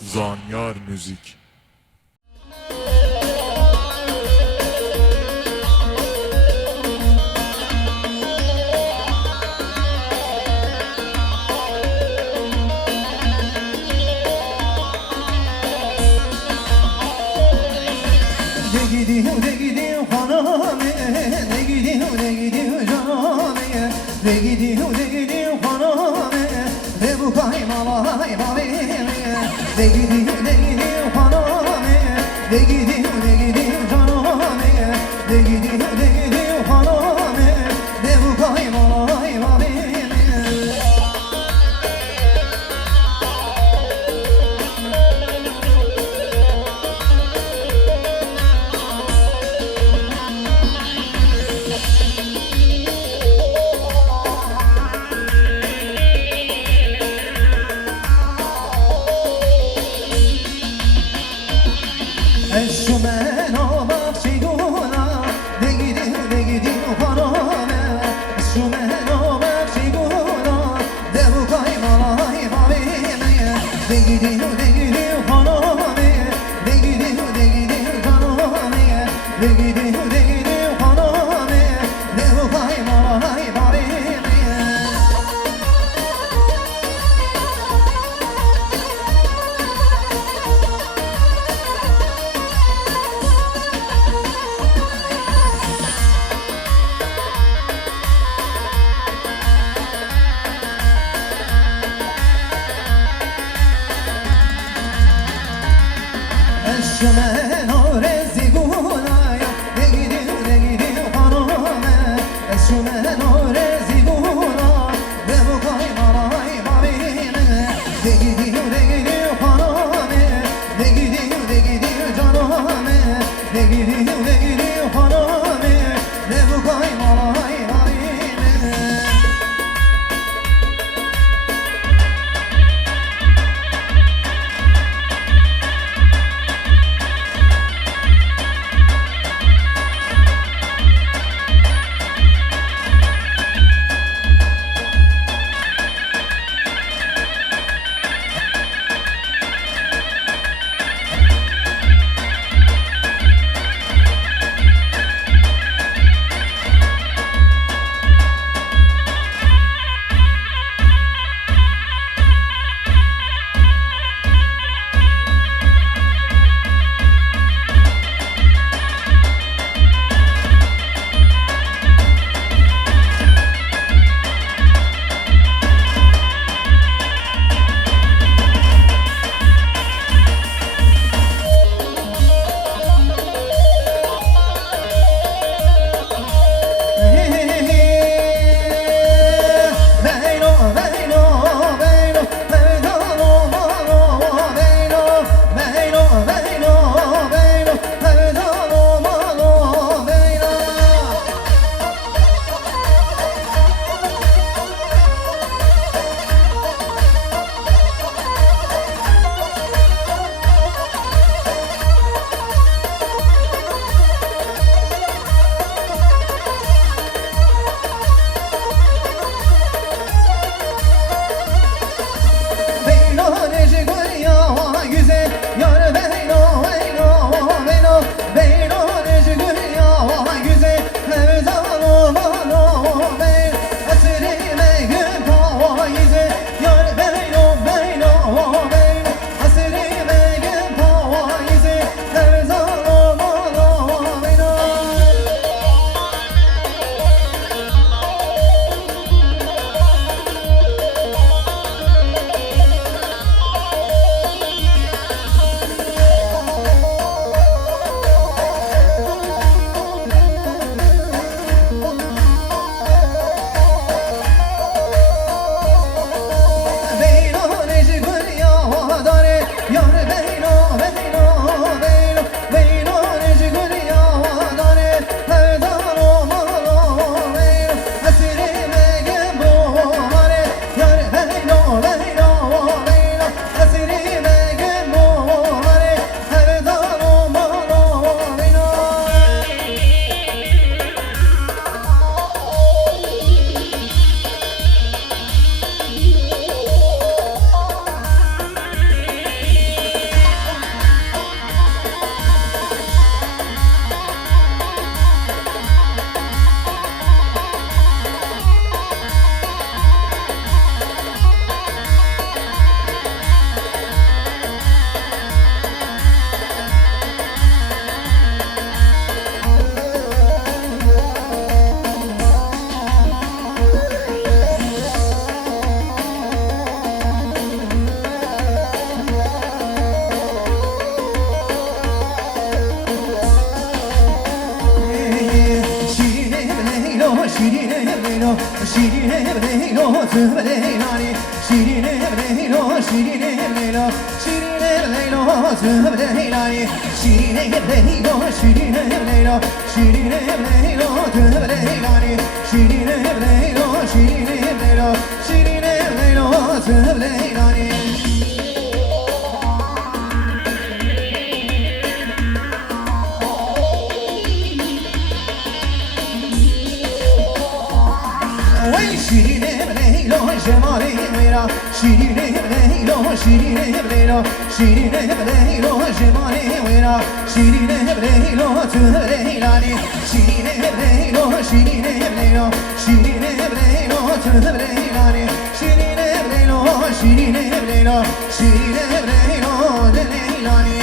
زانیار موزیک. تبليلاني شيرين بليلو شيرين بليلو شيرين بليلو تبليلاني شيرين بليلو شيرين بليلو شيرين بليلو تبليلاني شيرين بليلو شيرين بليلو شيرين بليلو تبليلاني شيرين بليلو جمالي ويرا شيرين بليلو شيرين بليلو شيرين بليلو جمالي ويرا شيرين بليلو تبليلاني شيرين بليلو شيرين بليلو شيرين بليلو تبليلاني شيرين بليلو شيرين بليلو شيرين بليلو دليلاني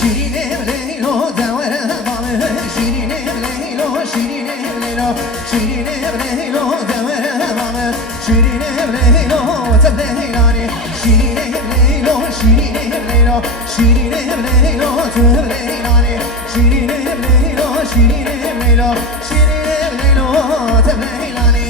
شيرين بليلو دور ضامن شيرين بليلو شيرين بليلو شيرين بليلو دور ضامن شيرين بليلو تبليلاني شيرين بليلو شيرين بليلو شيرين بليلو تبليلاني شيرين بليلو شيرين بليلو شيرين بليلو تبليلاني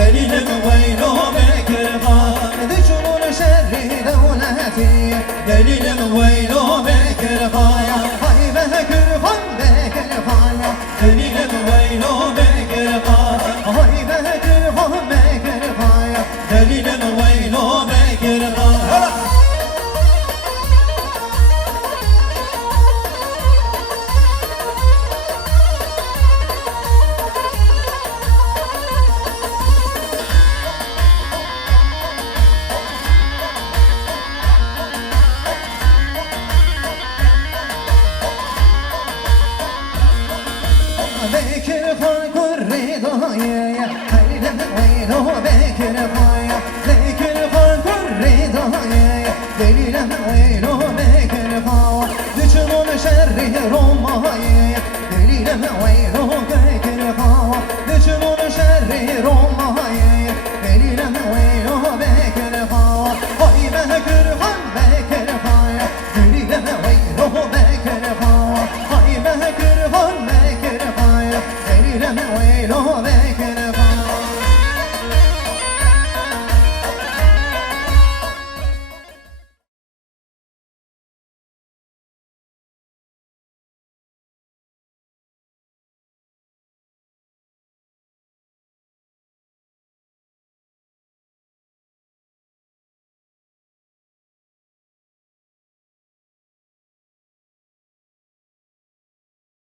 دليل وينو مكرفان ذجرون شر دولتي دليل وينو مكرفان هاي مكرفان مكرفان دليل وينو مكرفان هاي مكرفان مكرفان دليل وينو مكرفان بكر فاكر رضايا هيدا وينو بكر فايا بكر فاكر رضايا دليلا وينو بكر فايا دجرون شر رمايا دليلا وينو بكر فايا دجرون شر رمايا دليلا وينو بكر فايا هاي بكر فان بكر فايا دليلا وينو بكر فايا هاي بكر فان بكر فايا دليلا وينو